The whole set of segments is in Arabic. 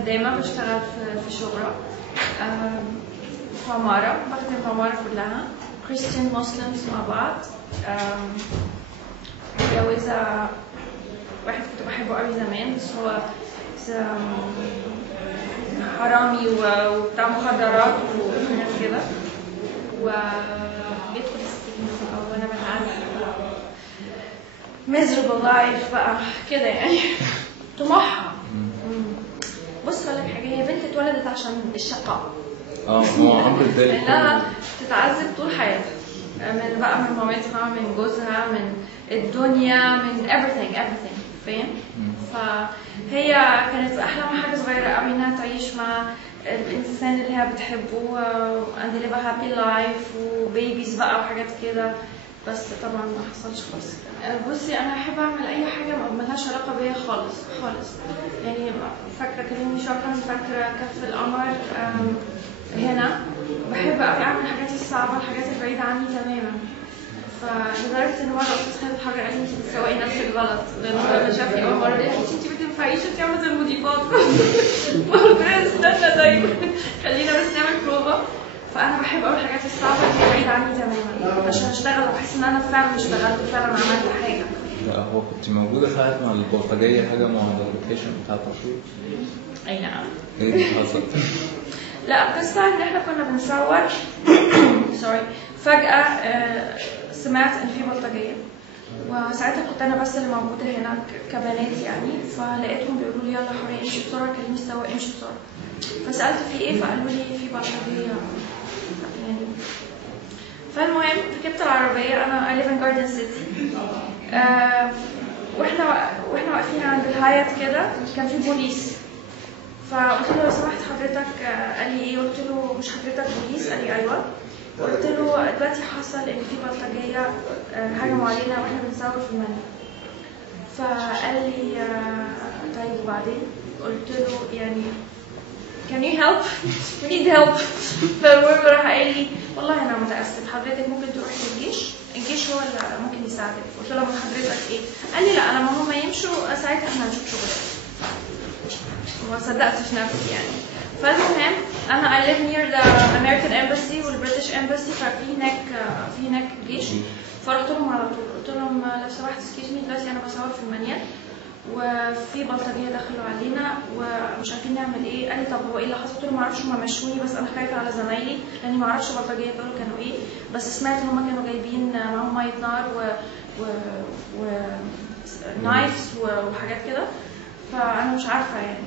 خدامة بشتغل في شبرا، في عمارة، بخدم في عمارة كلها، كريستيان مسلمز مع بعض. متجوزة واحد كنت بحبه قوي زمان، بس هو حرامي وبتاع مخدرات وحاجات كده، وبيدخل السجن وانا بتعذب miserable life بقى كده يعني. طموحها بص اقول لك حاجه، هي بنت اتولدت عشان الشقاء. هو عمرو ادالي انها تتعذب طول حياتها، من بقى من مامتها، من جوزها، من الدنيا، من everything فاهم؟ فهي كانت احلى حاجه صغيره قوي انها تعيش مع الانسان اللي هي بتحبه and live a happy life وبيبيز بقى وحاجات كده، بس طبعا ما حصلش خالص. بصي انا احب اعمل اي حاجه ما لهاش علاقه بيا خالص خالص، يعني فاكره كلمني شكرا، فاكره كف القمر، هنا بحب اعمل الحاجات الصعبه، الحاجات البعيده عني تماما. فلدرجه ان مره استاذ خالد حجر قال لي انت بتسوقي نفسك غلط، لانه لما شافني اول مره قال لي انت ما تنفعيش انت عامله زي المضيفات. قلت له استنى طيب خلينا بس نعمل بروفا. فانا بحب اول الحاجات الصعبه اللي بعيده عني تماما عشان اشتغل واحس ان انا فعلا اشتغلت وفعلا عملت حاجه. لا هو كنت موجوده ساعه مع البلطجيه حاجه مع اللوكيشن بتاع التصوير؟ اي نعم. ايه اللي حصل؟ لا قصه ان احنا كنا بنصور سوري، فجاه سمعت ان في بلطجيه، وساعتها كنت انا بس اللي موجوده هنا كبنات يعني، فلقيتهم بيقولوا لي يلا حوريه امشي بسرعه، كلمي السواق امشي بسرعه. فسالت في ايه، فقالوا لي في بلطجيه يعني. فالمهم ركبت العربيه، انا I live in Garden City، واحنا واقفين عند الهايت كده كان في بوليس، فقلت له لو سمحت حضرتك، قال لي ايه، قلت له مش حضرتك بوليس، قال لي ايوه. قلت له دلوقتي حصل ان في بلطجيه هجموا علينا واحنا بنصور في المنيا. فقال لي طيب وبعدين؟ قلت له يعني can you help? we need help. فالمهم راح قال لي والله انا متاسف، حضرتك ممكن تروحي للجيش، الجيش هو اللي ممكن يساعدك. قلت له من حضرتك ايه؟ قال لي لا لما هم يمشوا ساعتها احنا هنشوف شغلنا. وما صدقتش نفسي يعني. فالمهم انا I live near the American Embassy والبريتش Embassy، ففي هناك جيش. فرحت لهم على طول، قلت لهم لو سمحت excuse me، دلوقتي انا بصور في المنيا وفي بلطجيه دخلوا علينا ومش عارفين نعمل ايه. قال لي طب هو ايه اللي حصل؟ قلت له ما اعرفش، هم مشوني بس انا خايفه على زمايلي لاني ما اعرفش بلطجيه دول كانوا ايه، بس سمعت ان هم كانوا جايبين معاهم ميه نار و نايفز وحاجات كده، فانا مش عارفه يعني.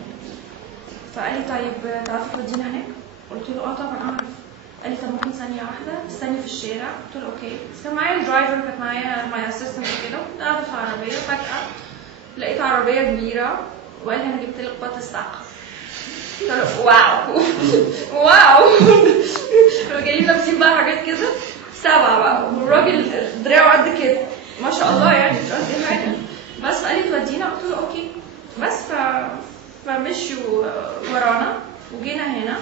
فقال لي طيب تعرفي تودينا هناك؟ قلت له طبعا اعرف. قال لي طب ممكن ثانيه واحده استني في الشارع؟ قلت له اوكي. بس كان معايا الدرايفر، كانت معايا ماي اسيستنت كده، قاعده في العربيه. فجاه لقيت عربيه كبيره وقال لي انا جبت لك بط الساعه. قلت له واو واو. كانوا جايين لابسين بقى حاجات كده 7 بقى، والراجل دراعه قد كده ما شاء الله يعني مش قصدي حاجه. بس قال لي تودينا؟ قلت له اوكي. بس فمشوا ورانا وجينا هنا